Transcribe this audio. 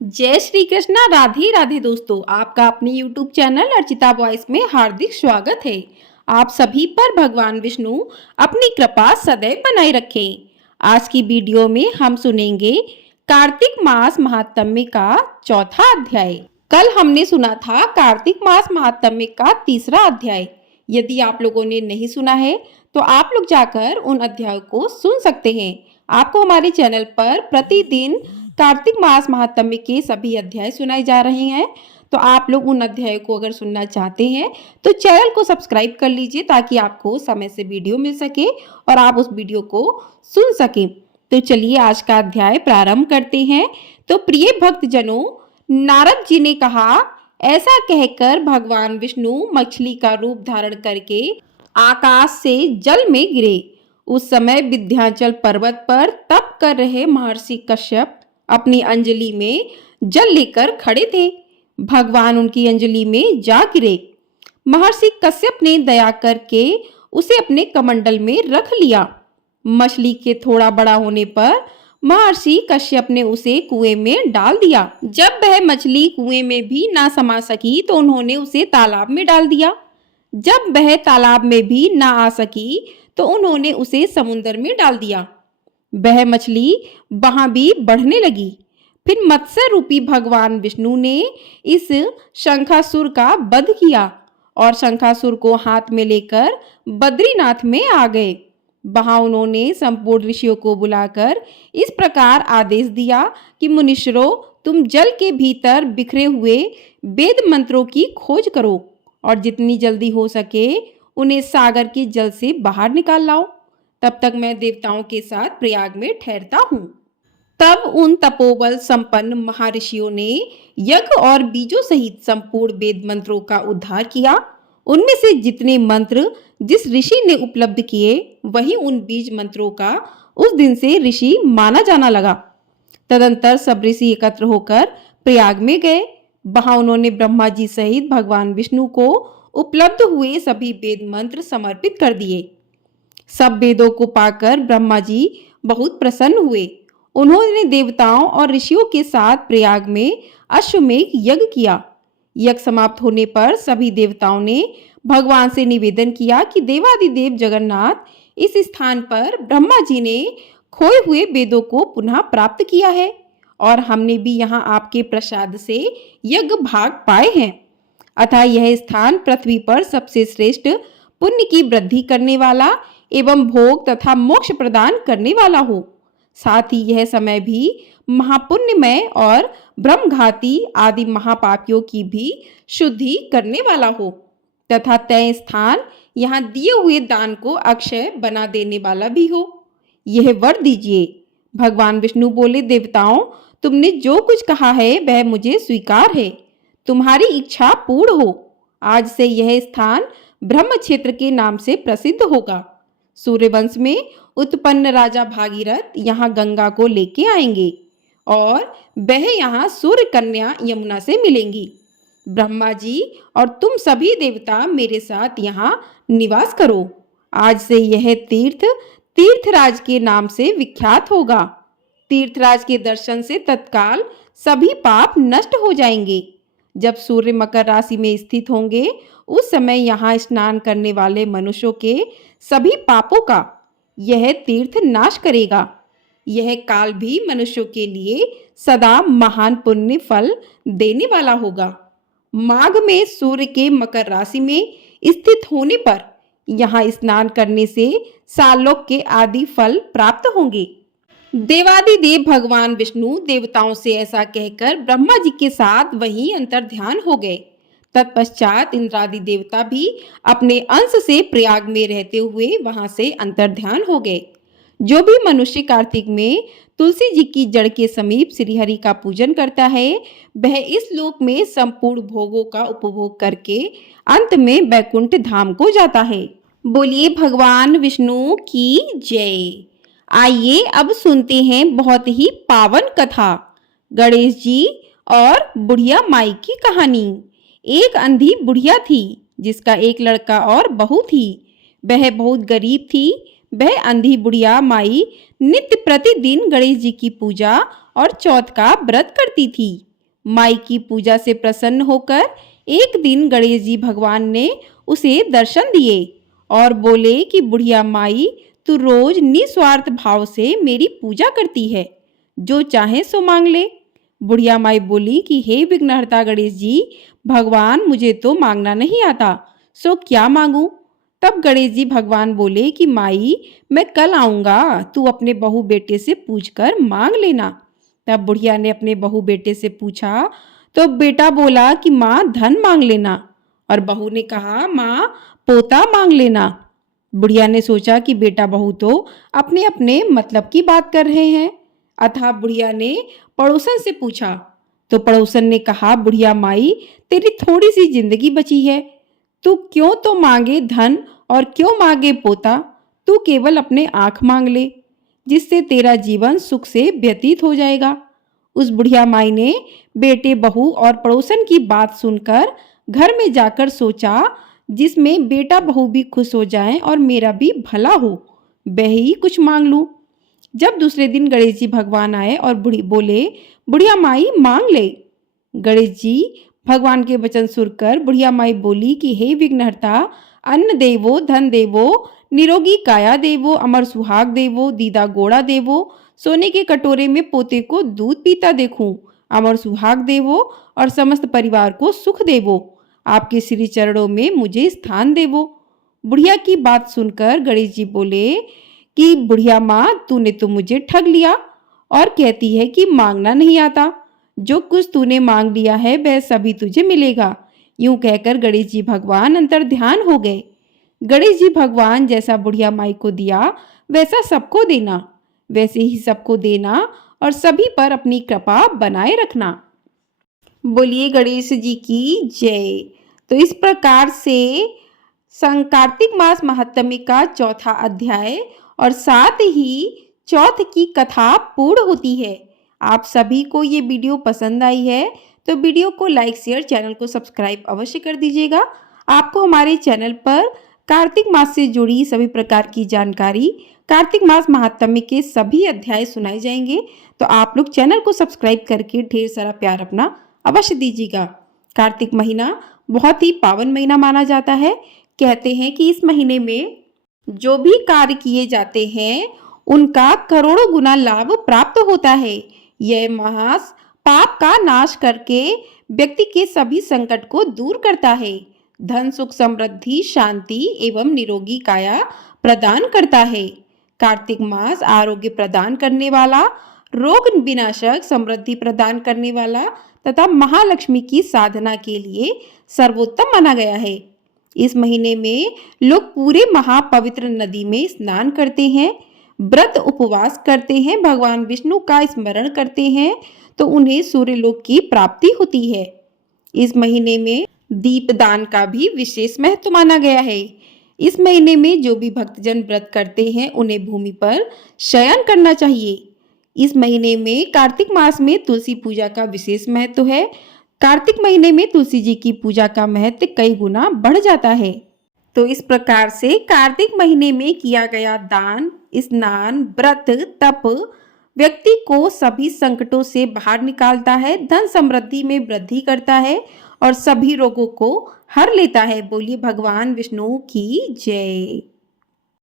जय श्री कृष्णा। राधे राधे दोस्तों, आपका अपने YouTube चैनल अर्चिता वॉइस में हार्दिक स्वागत है। आप सभी पर भगवान विष्णु अपनी कृपा सदैव बनाए रखें। आज की वीडियो में हम सुनेंगे कार्तिक मास महात्म्य का चौथा अध्याय। कल हमने सुना था कार्तिक मास महात्म्य का तीसरा अध्याय। यदि आप लोगों ने नहीं सुना है तो आप लोग जाकर उन अध्यायों को सुन सकते हैं। आपको हमारे चैनल पर प्रतिदिन कार्तिक मास महात्म्य के सभी अध्याय सुनाए जा रहे हैं। तो आप लोग उन अध्यायों को अगर सुनना चाहते हैं तो चैनल को सब्सक्राइब कर लीजिए ताकि आपको समय से वीडियो मिल सके और आप उस वीडियो को सुन सकें। तो चलिए आज का अध्याय प्रारंभ करते हैं। तो प्रिय भक्तजनों, नारद जी ने कहा, ऐसा कहकर भगवान विष्णु मछली का रूप धारण करके आकाश से जल में गिरे। उस समय विंध्याचल पर्वत पर तप कर रहे महर्षि कश्यप अपनी अंजलि में जल लेकर खड़े थे। भगवान उनकी अंजलि में जा गिरे। महर्षि कश्यप ने दया करके उसे अपने कमंडल में रख लिया। मछली के थोड़ा बड़ा होने पर महर्षि कश्यप ने उसे कुएं में डाल दिया। जब वह मछली कुएं में भी ना समा सकी तो उन्होंने उसे तालाब में डाल दिया। जब वह तालाब में भी ना आ सकी तो उन्होंने उसे समुद्र में डाल दिया। वह मछली वहां भी बढ़ने लगी। फिर मत्स्य रूपी भगवान विष्णु ने इस शंखासुर का वध किया और शंखासुर को हाथ में लेकर बद्रीनाथ में आ गए। वहां उन्होंने संपूर्ण ऋषियों को बुलाकर इस प्रकार आदेश दिया कि मुनीश्वरों, तुम जल के भीतर बिखरे हुए वेद मंत्रों की खोज करो और जितनी जल्दी हो सके उन्हें सागर के जल से बाहर निकाल लाओ। तब तक मैं देवताओं के साथ प्रयाग में ठहरता हूँ। तब उन तपोबल संपन्न महर्षियों ने यज्ञ और बीजों सहित संपूर्ण वेद मंत्रों का उद्धार किया। उनमें से जितने मंत्र जिस ऋषि ने उपलब्ध किए वही उन बीज मंत्रों का उस दिन से ऋषि माना जाना लगा। तदंतर सब ऋषि एकत्र होकर प्रयाग में गए। वहां उन्होंने ब्रह्मा जी सहित भगवान विष्णु को उपलब्ध हुए सभी वेद मंत्र समर्पित कर दिए। सब वेदों को पाकर ब्रह्मा जी बहुत प्रसन्न हुए। उन्होंने देवताओं और ऋषियों के साथ प्रयाग में अश्वमेध यज्ञ किया। यज्ञ समाप्त होने पर सभी देवताओं ने भगवान से निवेदन किया कि देवादिदेव जगन्नाथ, इस स्थान पर ब्रह्मा जी ने खोए हुए वेदों को पुनः प्राप्त किया है और हमने भी यहाँ आपके प्रसाद से यज्ञ भाग पाए हैं। अतः यह स्थान पृथ्वी पर सबसे श्रेष्ठ पुण्य की वृद्धि करने वाला एवं भोग तथा मोक्ष प्रदान करने वाला हो। साथ ही यह समय भी महापुण्यमय और ब्रह्मघाती आदि महापापियों की भी शुद्धि करने वाला हो तथा तय स्थान यहाँ दिए हुए दान को अक्षय बना देने वाला भी हो। यह वर दीजिए। भगवान विष्णु बोले, देवताओं, तुमने जो कुछ कहा है वह मुझे स्वीकार है। तुम्हारी इच्छा पूर्ण हो। आज से यह स्थान ब्रह्म क्षेत्र के नाम से प्रसिद्ध होगा। सूर्यवंश में उत्पन्न राजा भागीरथ यहाँ गंगा को लेके आएंगे और वह यहाँ सूर्य कन्या यमुना से मिलेंगी। ब्रह्मा जी और तुम सभी देवता मेरे साथ यहाँ निवास करो। आज से यह तीर्थ तीर्थराज के नाम से विख्यात होगा। तीर्थराज के दर्शन से तत्काल सभी पाप नष्ट हो जाएंगे। जब सूर्य मकर राशि में स्थित होंगे उस समय यहाँ स्नान करने वाले मनुष्यों के सभी पापों का यह तीर्थ नाश करेगा। यह काल भी मनुष्यों के लिए सदा महान पुण्य फल देने वाला होगा। माघ में सूर्य के मकर राशि में स्थित होने पर यहाँ स्नान करने से सालोक के आदि फल प्राप्त होंगे। देवादिदेव भगवान विष्णु देवताओं से ऐसा कहकर ब्रह्मा जी के साथ वहीं अंतर्ध्यान हो गए। तत्पश्चात इंद्रादि देवता भी अपने अंश से प्रयाग में रहते हुए वहां से अंतर्ध्यान हो गए। जो भी मनुष्य कार्तिक में तुलसी जी की जड़ के समीप श्रीहरि का पूजन करता है वह इस लोक में संपूर्ण भोगों का उपभोग करके अंत में वैकुंठ धाम को जाता है। बोलिए भगवान विष्णु की जय। आइए अब सुनते हैं बहुत ही पावन कथा, गणेश जी और बुढ़िया माई की कहानी। एक अंधी बुढ़िया थी जिसका एक लड़का और बहू थी। वह बहुत गरीब थी। वह अंधी बुढ़िया माई नित्य प्रतिदिन गणेश जी की पूजा और चौथ का व्रत करती थी। माई की पूजा से प्रसन्न होकर एक दिन गणेश जी भगवान ने उसे दर्शन दिए और बोले कि बुढ़िया माई, तू रोज निस्वार्थ भाव से मेरी पूजा करती है, जो चाहे सो मांग ले। बुढ़िया माई बोली कि हे विघ्नहर्ता गणेश जी, भगवान मुझे तो मांगना नहीं आता, सो क्या मांगू। तब गणेश जी भगवान बोले कि माई, मैं कल आऊंगा, तू अपने बहू बेटे से पूछकर मांग लेना। तब बुढ़िया ने अपने बहू बेटे से पूछा तो बेटा बोला कि माँ धन मांग लेना, और बहू ने कहा माँ पोता मांग लेना। बुढ़िया ने सोचा कि बेटा बहू तो अपने अपने मतलब की बात कर रहे हैं, अतः बुढ़िया ने पड़ोसन से पूछा तो पड़ोसन ने कहा बुढ़िया माई, तेरी थोड़ी सी जिंदगी बची है, तू क्यों तो मांगे धन और क्यों मांगे पोता, तू केवल अपने आंख मांग ले, जिससे तेरा जीवन सुख से व्यतीत हो जाएगा। उस बुढ़िया माई ने बेटे बहू और पड़ोसन की बात सुनकर घर में जाकर सोचा, जिसमें बेटा बहू भी खुश हो जाएं और मेरा भी भला हो, वह ही कुछ मांग लूं। जब दूसरे दिन गणेश जी भगवान आए और बोले बुढ़िया माई मांग ले। गणेश जी भगवान के वचन सुनकर बुढ़िया माई बोली कि हे विघ्नहर्ता, अन्न देवो धन देवो, निरोगी काया देवो, अमर सुहाग देवो, दीदा गोड़ा देवो, सोने के कटोरे में पोते को दूध पीता देखूं, अमर सुहाग देवो और समस्त परिवार को सुख देवो, आपके श्री चरणों में मुझे स्थान देवो। बुढ़िया की बात सुनकर गणेश जी बोले कि बुढ़िया माँ, तूने तो मुझे ठग लिया और कहती है कि मांगना नहीं आता, जो कुछ तूने मांग लिया है वह सभी तुझे मिलेगा। यूं कहकर गणेश जी भगवान अंतर ध्यान हो गए। गणेश जी भगवान जैसा बुढ़िया माई को दिया वैसा सबको देना, वैसे ही सबको देना और सभी पर अपनी कृपा बनाए रखना। बोलिए गणेश जी की जय। तो इस प्रकार से कार्तिक मास महात्म्य का चौथा अध्याय और साथ ही चौथ की कथा पूर्ण होती है। आप सभी को ये वीडियो पसंद आई है तो वीडियो को लाइक शेयर, चैनल को सब्सक्राइब अवश्य कर दीजिएगा। आपको हमारे चैनल पर कार्तिक मास से जुड़ी सभी प्रकार की जानकारी, कार्तिक मास महात्म्य के सभी अध्याय सुनाए जाएंगे, तो आप लोग चैनल को सब्सक्राइब करके ढेर सारा प्यार अपना अवश्य दीजिएगा। कार्तिक महीना बहुत ही पावन महीना माना जाता है। कहते हैं कि इस महीने में जो भी कार्य किए जाते हैं उनका करोड़ों गुना लाभ प्राप्त होता है। यह मास पाप का नाश करके व्यक्ति के सभी संकट को दूर करता है, धन सुख समृद्धि शांति एवं निरोगी काया प्रदान करता है। कार्तिक मास आरोग्य प्रदान करने वाला, रोग विनाशक, समृद्धि प्रदान करने वाला तथा महालक्ष्मी की साधना के लिए सर्वोत्तम माना गया है। इस महीने में लोग पूरे महापवित्र नदी में स्नान करते हैं, व्रत उपवास करते हैं, भगवान विष्णु का स्मरण करते हैं, तो उन्हें सूर्यलोक की प्राप्ति होती है। इस महीने में दीपदान का भी विशेष महत्व माना गया है। इस महीने में जो भी भक्तजन व्रत करते हैं उन्हें भूमि पर शयन करना चाहिए। इस महीने में कार्तिक मास में तुलसी पूजा का विशेष महत्व है। कार्तिक महीने में तुलसी जी की पूजा का महत्व कई गुना बढ़ जाता है। तो इस प्रकार से कार्तिक महीने में किया गया दान, स्नान, व्रत, तप व्यक्ति को सभी संकटों से बाहर निकालता है, धन समृद्धि में वृद्धि करता है और सभी रोगों को हर लेता है। बोलिए भगवान विष्णु की जय।